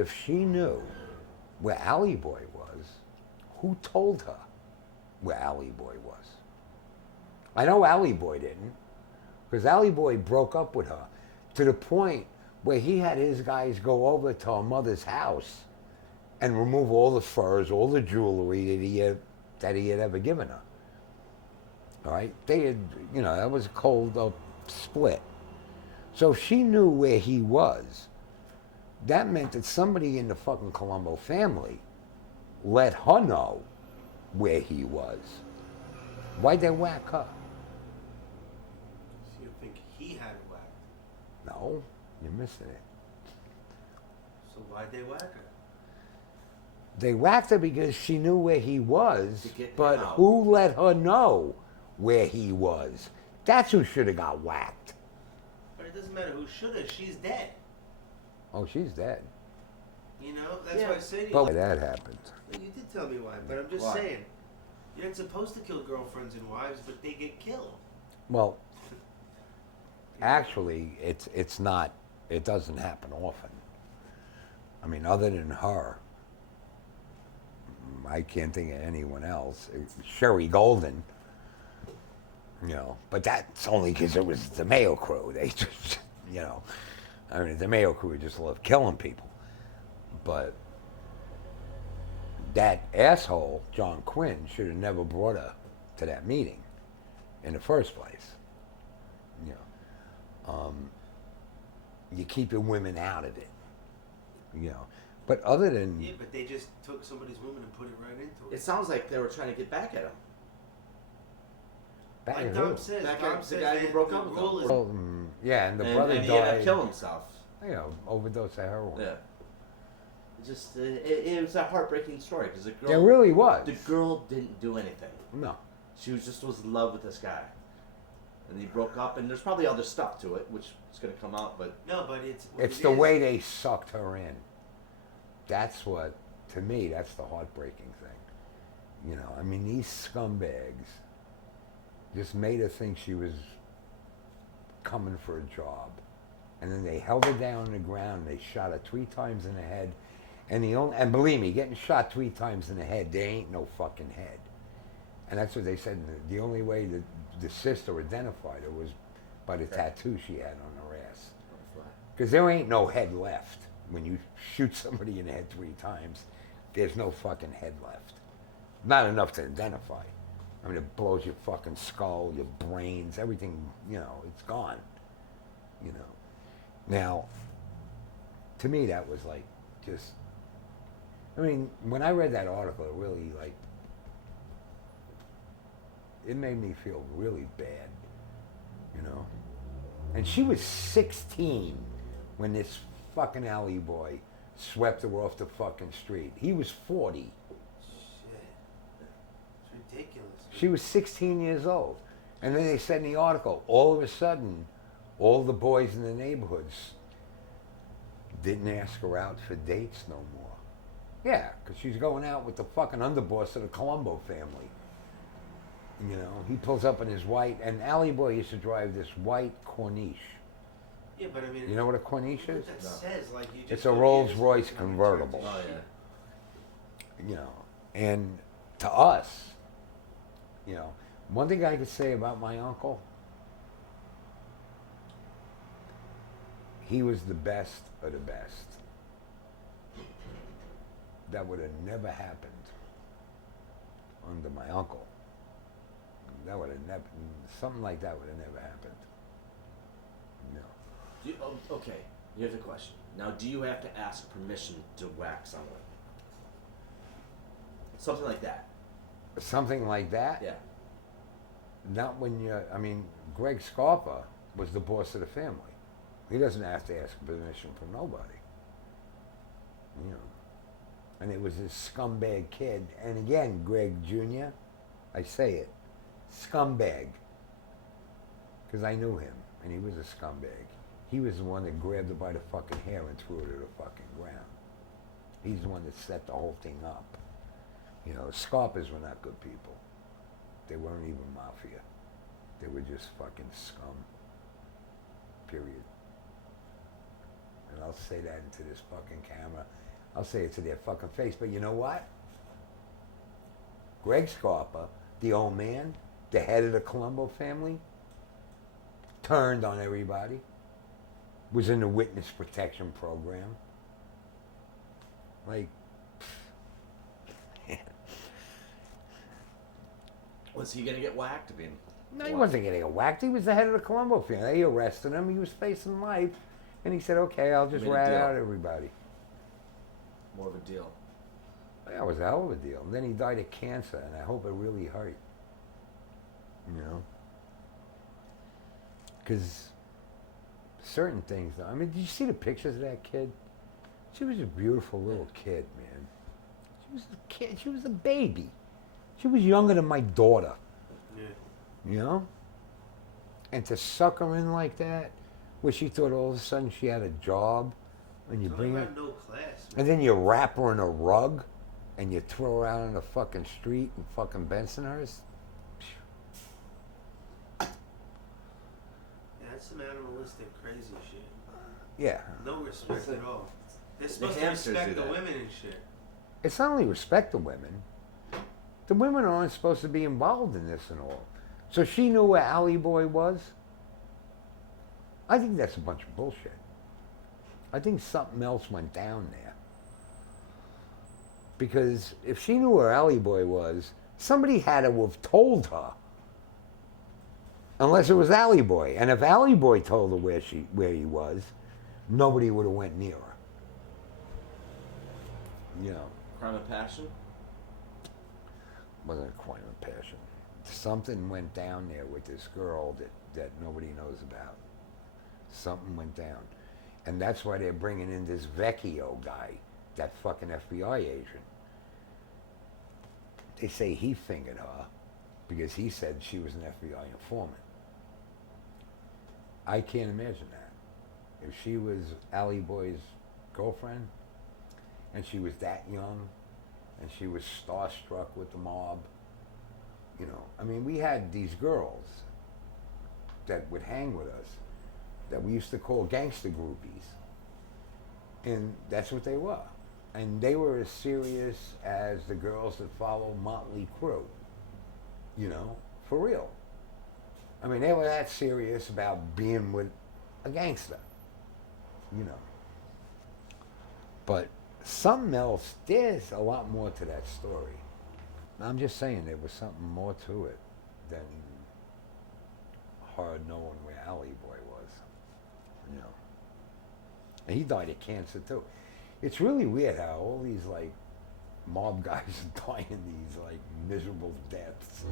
if she knew where Allie Boy was, who told her where Allie Boy was? I know Allie Boy didn't, because Allie Boy broke up with her to the point where he had his guys go over to her mother's house and remove all the furs, all the jewelry that he had ever given her. All right, they had, that was a cold split. So if she knew where he was, that meant that somebody in the fucking Colombo family let her know where he was. Why'd they whack her? So you think he had it whacked? No, you're missing it. So why'd they whack her? They whacked her because she knew where he was, To get him but out. who let her know where he was? That's who should have got whacked. But it doesn't matter who should have. She's dead. Oh, she's dead. You know, that's Yeah. why I say to you. But why that happened. Well, you did tell me why, but I'm just Why? saying. You're not supposed to kill girlfriends and wives, but they get killed. Well, actually, it's not. It doesn't happen often. I mean, other than her, I can't think of anyone else. Sherry Golden, but that's only because it was the Mayo crew. They just, I mean, the Mayo crew just love killing people. But that asshole, John Quinn, should have never brought her to that meeting in the first place. You keep your women out of it. But other than Yeah, but they just took somebody's woman and put it right into it. It sounds like they were trying to get back at him. back Like in Dom who? says, Back Dom at the says guy who that broke the up with rule him. is- Well, yeah, and the brother and he ended up died. killing himself. Overdose of heroin. Yeah. It was a heartbreaking story because the girl. It really was. The girl didn't do anything. No. She was in love with this guy, and he broke up. And there's probably other stuff to it, which is going to come out. But No, but it's what It's it the is. way they sucked her in. That's what, to me, that's the heartbreaking thing. I mean, these scumbags just made her think she was coming for a job. And then they held her down on the ground, and they shot her 3 times in the head. And believe me, getting shot 3 times in the head, there ain't no fucking head. And that's what they said. The only way that the sister identified her was by the tattoo she had on her ass. Because there ain't no head left. When you shoot somebody in the head 3 times, there's no fucking head left. Not enough to identify. I mean, it blows your fucking skull, your brains, everything, it's gone. Now, to me, that was like, just, I mean, when I read that article, it really, it made me feel really bad, And she was 16 when this fucking Allie Boy swept her off the fucking street. He was 40. Shit. It's ridiculous. She was 16 years old. And then they said in the article, all of a sudden, all the boys in the neighborhoods didn't ask her out for dates no more. Yeah, because she's going out with the fucking underboss of the Colombo family. He pulls up in his white, and Allie Boy used to drive this white Corniche. Yeah, but I mean, You know what a Corniche is? that says like you just It's a go here, Rolls this Royce is number convertible. 22. oh yeah. And to us, one thing I could say about my uncle, he was the best of the best. That would have never happened under my uncle. That would have never, something like that would have never happened. Okay, here's a question. Now, do you have to ask permission to whack someone? Something like that. Something like that? Yeah. Not when Greg Scarpa was the boss of the family. He doesn't have to ask permission from nobody. And it was this scumbag kid. And again, Greg Jr., I say it, scumbag. Because I knew him, and he was a scumbag. He was the one that grabbed her by the fucking hair and threw her to the fucking ground. He's the one that set the whole thing up. Scarpas were not good people. They weren't even mafia. They were just fucking scum. Period. And I'll say that into this fucking camera. I'll say it to their fucking face. But you know what? Greg Scarpa, the old man, the head of the Colombo family, turned on everybody, was in the witness protection program. Like, Was he gonna get whacked? I mean, no, he wasn't getting whacked. He was the head of the Colombo family. They arrested him. He was facing life. And he said, okay, I'll just Made a rat deal. out everybody. more of a deal. That was a hell of a deal. And then he died of cancer, and I hope it really hurt. You know? Because certain things, I mean, did you see the pictures of that kid? She was a beautiful little kid, man. She was a kid. She was a baby. She was younger than my daughter. Yeah. You know? And to suck her in like that, where she thought all of a sudden she had a job, and you Talk bring her, about no class, man. and then you wrap her in a rug, and you throw her out on the fucking street in fucking Bensonhurst. Yeah, that's some animalistic, crazy shit. Yeah. No respect at all. They're The supposed to hamsters respect do the that. women and shit. It's not only respect the women. The women aren't supposed to be involved in this and all. So she knew where Allie Boy was. I think that's a bunch of bullshit. I think something else went down there. Because if she knew where Allie Boy was, somebody had to have told her. Unless it was Allie Boy. And if Allie Boy told her where he was, nobody would have went near her. You know. Crime of passion. Wasn't a crime of passion. Something went down there with this girl that nobody knows about. Something went down. And that's why they're bringing in this Vecchio guy, that fucking FBI agent. They say he fingered her because he said she was an FBI informant. I can't imagine that. If she was Allie Boy's girlfriend and she was that young and she was starstruck with the mob, you know, I mean, we had these girls that would hang with us that we used to call gangster groupies. And that's what they were. And they were as serious as the girls that follow Motley Crue. You know, for real. I mean, they were that serious about being with a gangster. You know. But something else, there's a lot more to that story. I'm just saying there was something more to it than her knowing where Allie Boy was. You know. And he died of cancer too. It's really weird how all these like mob guys are dying these like miserable deaths.